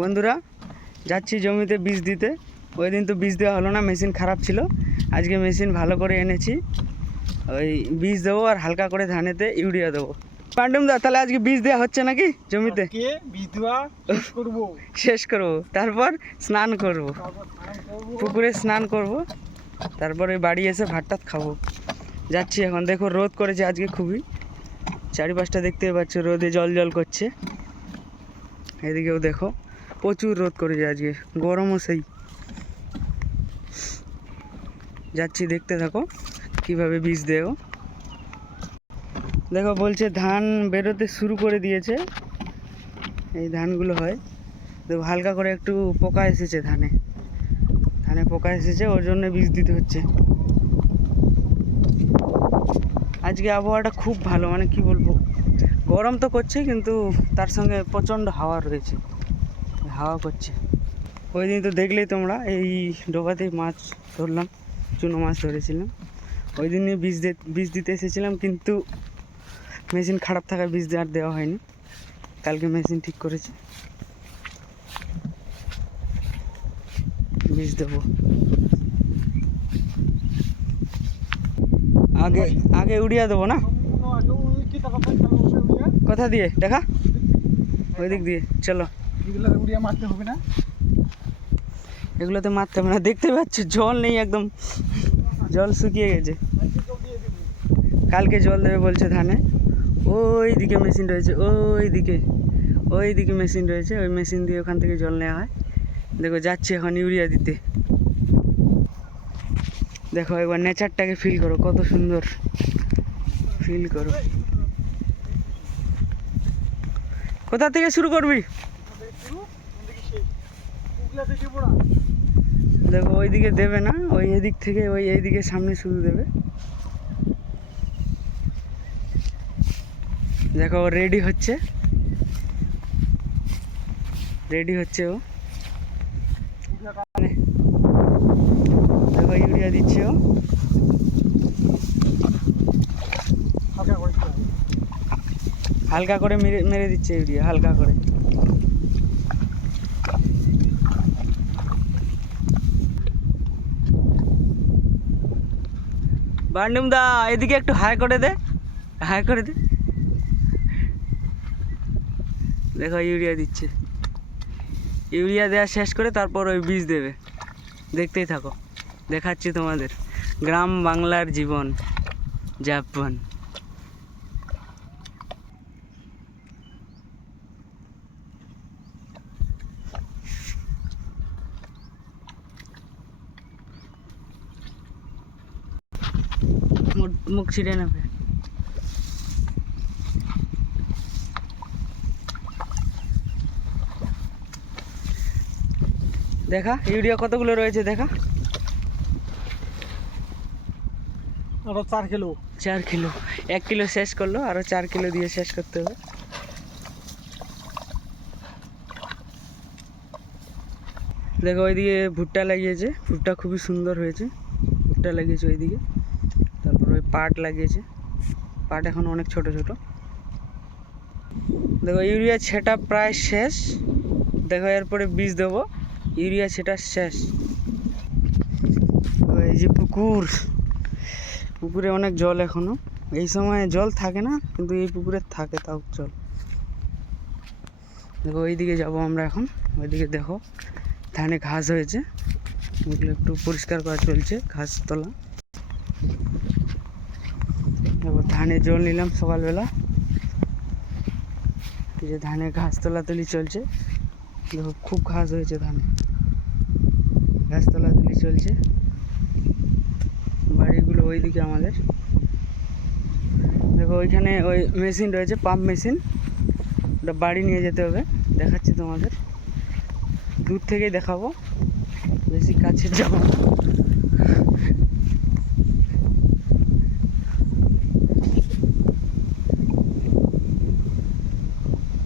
বন্ধুরা যাচ্ছি জমিতে বীজ দিতে। ওই দিন তো বীজ দেওয়া হলো না, মেশিন খারাপ ছিল। আজকে মেশিন ভালো করে এনেছি, ওই বীজ দেবো আর হালকা করে ধানেতে ইউরিয়া দেবো। পান্ডুম দা, তাহলে আজকে বীজ দেওয়া হচ্ছে নাকি জমিতে? বীজ দেওয়া শেষ করবো, তারপর স্নান করব, পুকুরে স্নান করব, তারপরে বাড়ি এসে ভাতটাত খাবো। যাচ্ছি এখন। দেখো রোদ করেছে আজকে খুবই, চারিপাশটা দেখতে পাচ্ছ রোদে জল জল করছে। এদিকেও দেখো প্রচুর রোদ করেছে আজকে, গরমও সেই। যাচ্ছি, দেখতে থাকো কিভাবে বীজ দেও। দেখো বলছে ধান বেরোতে শুরু করে দিয়েছে, এই ধানগুলো হয়। দেখো হালকা করে একটু পোকা এসেছে ধানে, পোকা এসেছে, ওর জন্য বীজ দিতে হচ্ছে। আজকে আবহাওয়াটা খুব ভালো, মানে কি বলবো, গরম তো করছে কিন্তু তার সঙ্গে প্রচণ্ড হাওয়া রয়েছে, হাওয়া করছে। ওই দিন তো দেখলেই তোমরা, এই ডোবাতেই মাছ ধরলাম, চুনো মাছ ধরেছিলাম। ওই দিনই বীজ দিতে এসেছিলাম, কিন্তু মেশিন খারাপ থাকায় বীজ আর দেওয়া হয়নি। কালকে মেশিন ঠিক করেছি, বীজ দেবো। আগে আগে ইউরিয়া দেবো না? কোথা দিয়ে দেখা? ওই দিক দিয়ে চলো। ইউরিয়া মারতে হবে না, এগুলোতে মারতে হবে না। দেখতে পাচ্ছ জল নেই, একদম জল শুকিয়ে গেছে। কালকে জল দেবে বলছে ধানে। ওই দিকে মেশিন রয়েছে, ওই দিকে মেশিন রয়েছে, ওই মেশিন দিয়ে ওখান থেকে জল নেওয়া হয়। দেখো যাচ্ছে এখন ইউরিয়া দিতে। দেখো একবার নেচারটাকে ফিল করো, কত সুন্দর ফিল করো। কোথা থেকে শুরু করবি? দেখো ওই দিকে দেবে না, ওই এদিক থেকে, ওই এইদিকে সামনে শুরু দেবে। দেখো ও রেডি হচ্ছে ও। দেখো ইউরিয়া দিচ্ছে ও, হালকা করে মেরে দিচ্ছে ইউরিয়া, হালকা করে। বান্ডুম দা, এদিকে একটু হাই করে দে। দেখো ইউরিয়া দিচ্ছে, ইউরিয়া দেওয়া শেষ করে তারপর ওই বীজ দেবে। দেখতেই থাকো, দেখাচ্ছি তোমাদের গ্রাম বাংলার জীবন যাপন। মুখ ছিঁড়ে নেবে। দেখা ইউরিয়া কতগুলো রয়েছে দেখা। আরো 4 কিলো। 4 কিলো, 1 কিলো শেষ করলো, আরো 4 কিলো দিয়ে শেষ করতে হবে। দেখো ওইদিকে ভুট্টা লাগিয়েছে, ভুট্টা খুবই সুন্দর হয়েছে। ভুট্টা লাগিয়েছে ওইদিকে, তারপর ওই পাট লাগিয়েছে, পাট এখন অনেক ছোট ছোট। দেখো ইউরিয়া ছেটা প্রায় শেষ। দেখো এরপরে বীজ দেবো, ইউরিয়া ছেটা শেষ। এই যে পুকুরে অনেক জল এখনো। এই সময় জল থাকে না, কিন্তু এই পুকুরে থাকে তাও জল। দেখো ওইদিকে যাবো আমরা এখন। ওইদিকে দেখো ধানে ঘাস হয়েছে, ওগুলো একটু পরিষ্কার করা চলছে, ঘাস তোলা। দেখো ধানে জল নিলাম সকালবেলা, এই যে ধানে ঘাস তোলাতুলি চলছে। দেখো খুব ঘাস হয়েছে ধানে, ঘাস তোলাতুলি চলছে। বাড়িগুলো ওইদিকে আমাদের। দেখো ওইখানে ওই মেশিন রয়েছে, পাম্প মেশিন, ওটা বাড়ি নিয়ে যেতে হবে। দেখাচ্ছি তোমাদের, দূর থেকেই দেখাবো, বেশি কাছে যাবো না।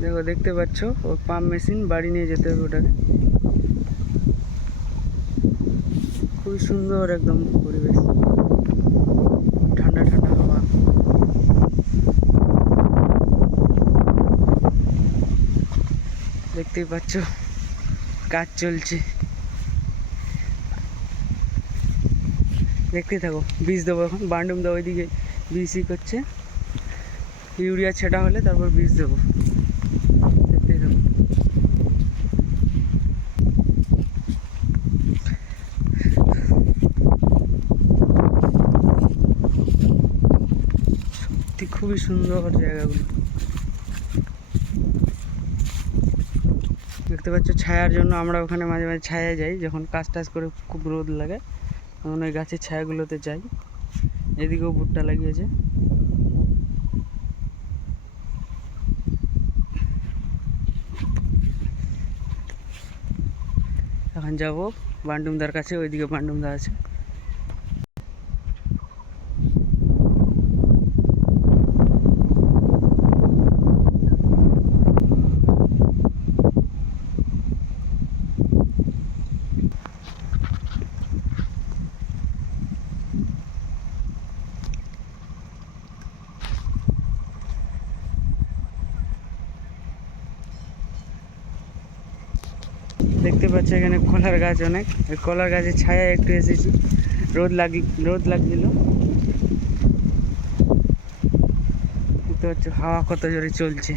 দেখো দেখতে পাচ্ছ ওই পাম্প মেশিন, বাড়ি নিয়ে যেতে হবে ওটাকে। খুবই সুন্দর একদম পরিবেশ, ঠান্ডা ঠান্ডা হাওয়া। দেখতেই পাচ্ছ কাজ চলছে, দেখতেই থাকো। বীজ দেবো এখন, বান্ডুম দেবো ওইদিকে বীজই করছে, ইউরিয়া ছেটা হলে তারপর বীজ দেবো, দেখতেই থাকো। সত্যি খুবই সুন্দর জায়গাগুলো, দেখতে পাচ্ছ। ছায়ার জন্য আমরা ওখানে মাঝে মাঝে ছায়ায় যাই, যখন কাজ টাজ করে খুব রোদ লাগে তখন ওই গাছের ছায়াগুলোতে যাই। এদিকেও ভুট্টা লাগিয়েছে, এখন যাবো বান্ডুমদার কাছে, ওইদিকে বান্ডুমদা আছে। দেখতে পাচ্ছ এখানে কলার গাছ অনেক, ওই কলার গাছের ছায়া একটু এসেছি, রোদ লাগছিল। দেখতে পাচ্ছ হাওয়া কত জোরে চলছে।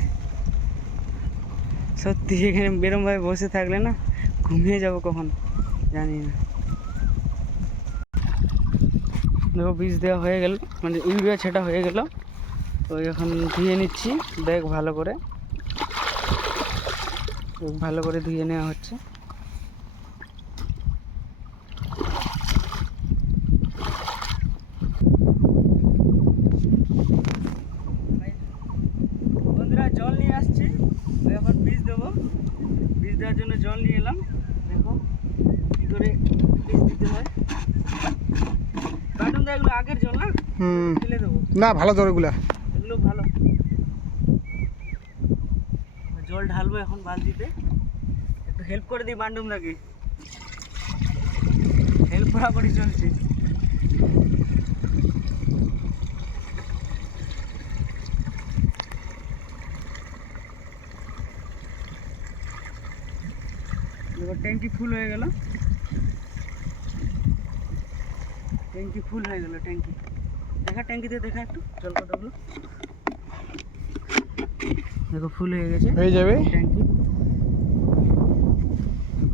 সত্যি এখানে বেরমভাবে বসে থাকলে না ঘুমিয়ে যাবো কখন জানি না। দেখো বীজ দেওয়া হয়ে গেল, মানে ইউরিয়া ছেটা হয়ে গেল, তো এখন ধুয়ে নিচ্ছি। দেখ ভালো করে ধুয়ে নেওয়া হচ্ছে। বন্ধুরা জল নিয়ে আসছি, এখন বীজ দেবো। বীজ দেওয়ার জন্য জল নিয়ে এলাম, দেখো কী করে বীজ দিতে হয়। বাটন এগুলো আগের জল না, ফেলে দেবো না, ভালো জল এগুলা, এগুলো ভালো। জল ঢালবো এখন বালতিতে, একটু হেল্প করে দিই বান্ডুম নাকি, হেল্প করি চলছে। দেখো ট্যাঙ্কি ফুল হয়ে গেল, ট্যাঙ্কি দেখা ট্যাঙ্কিতে দেখা একটু জল কতগুলো, দেখো ফুল হয়ে গেছে, হয়ে যাবে।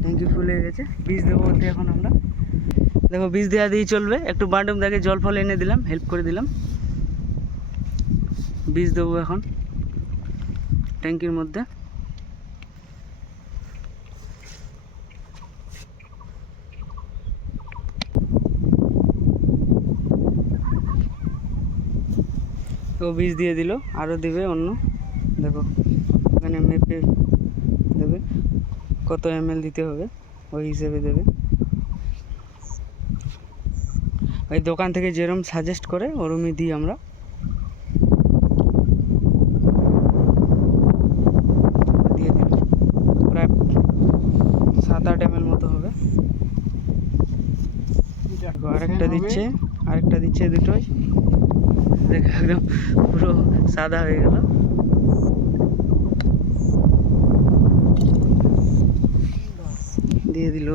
ট্যাঙ্কি ফুল হয়ে গেছে। বীজ দেবো ওতে এখন আমরা, দেখো বীজ দেওয়া দিয়ে চলবে। একটু বান্ডুম দাকে জল ফল এনে দিলাম, হেল্প করে দিলাম। বীজ দেবো এখন ট্যাঙ্কির মধ্যে। তো বীজ দিয়ে দিল, আরও দেবে অন্য, দেখো এখানে মেপে দেবে কত ml দিতে হবে, ওই হিসেবে দেবে। ওই দোকান থেকে যেরকম সাজেস্ট করে ওরমই দিই আমরা। দিয়ে দিল প্রায় 7-8 ml মতো হবে। আরেকটা দিচ্ছে দুটোই, দেখো একদম পুরো সাদা হয়ে গেল। দিয়ে দিল,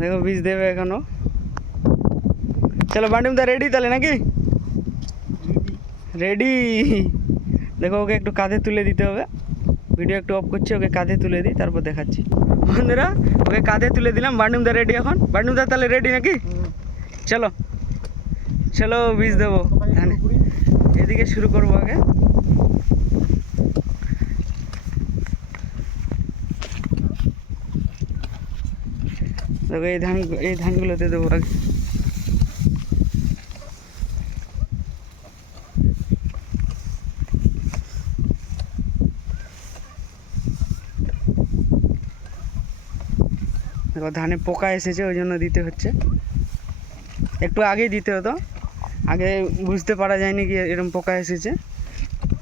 দেখো বীজ দেবে এখনো। চলো বান্ডুম দা রেডি তাহলে নাকি, রেডি। দেখো ওকে একটু কাঁধে তুলে দিতে হবে, ভিডিও একটু অফ করছি, ওকে কাঁধে তুলে দিই তারপর দেখাচ্ছি। বন্ধুরা ওকে কাঁধে তুলে দিলাম, বান্ডুম দা রেডি এখন। বান্ডুম দা তাহলে রেডি নাকি, চলো চলো বীজ দেবো। এদিকে শুরু করবো আগে, দেখো এই ধানগুলোতে দেবো আগে। দেখো ধানে পোকা এসেছে, ওই জন্য দিতে হচ্ছে। একটু আগেই দিতে হতো, আগে বুঝতে পারা যায়নি কি এরকম পোকা এসেছে,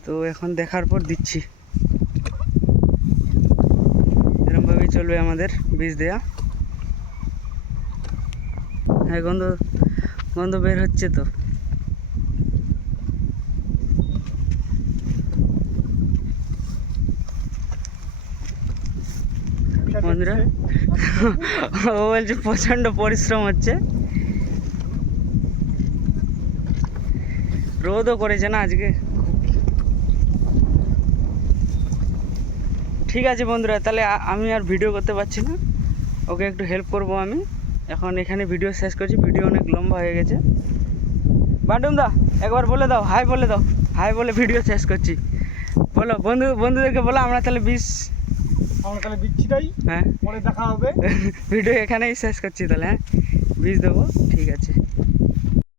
তো এখন দেখার পর দিচ্ছি। এরকমভাবেই চলবে আমাদের বীজ দেয়া। হ্যাঁ গন্ধ বের হচ্ছে তো। বন্ধুরা ও বলছে প্রচণ্ড পরিশ্রম হচ্ছে, রোদও করেছে না আজকে। ঠিক আছে বন্ধুরা, তাহলে আমি আর ভিডিও করতে পারছি না, ওকে একটু হেল্প করব আমি। এখন এখানে ভিডিও শেষ করছি, ভিডিও অনেক লম্বা হয়ে গেছে। বান্টুন দা একবার বলে দাও, হাই বলে দাও, হাই বলে ভিডিও শেষ করছি। বলো বন্ধুদেরকে বলো আমরা তাহলে আমরা তাহলে বিচ্ছিটাই, হ্যাঁ পরে দেখা হবে। ভিডিও এখানেই শেষ করছি তাহলে, হ্যাঁ বীজ দেবো, ঠিক আছে।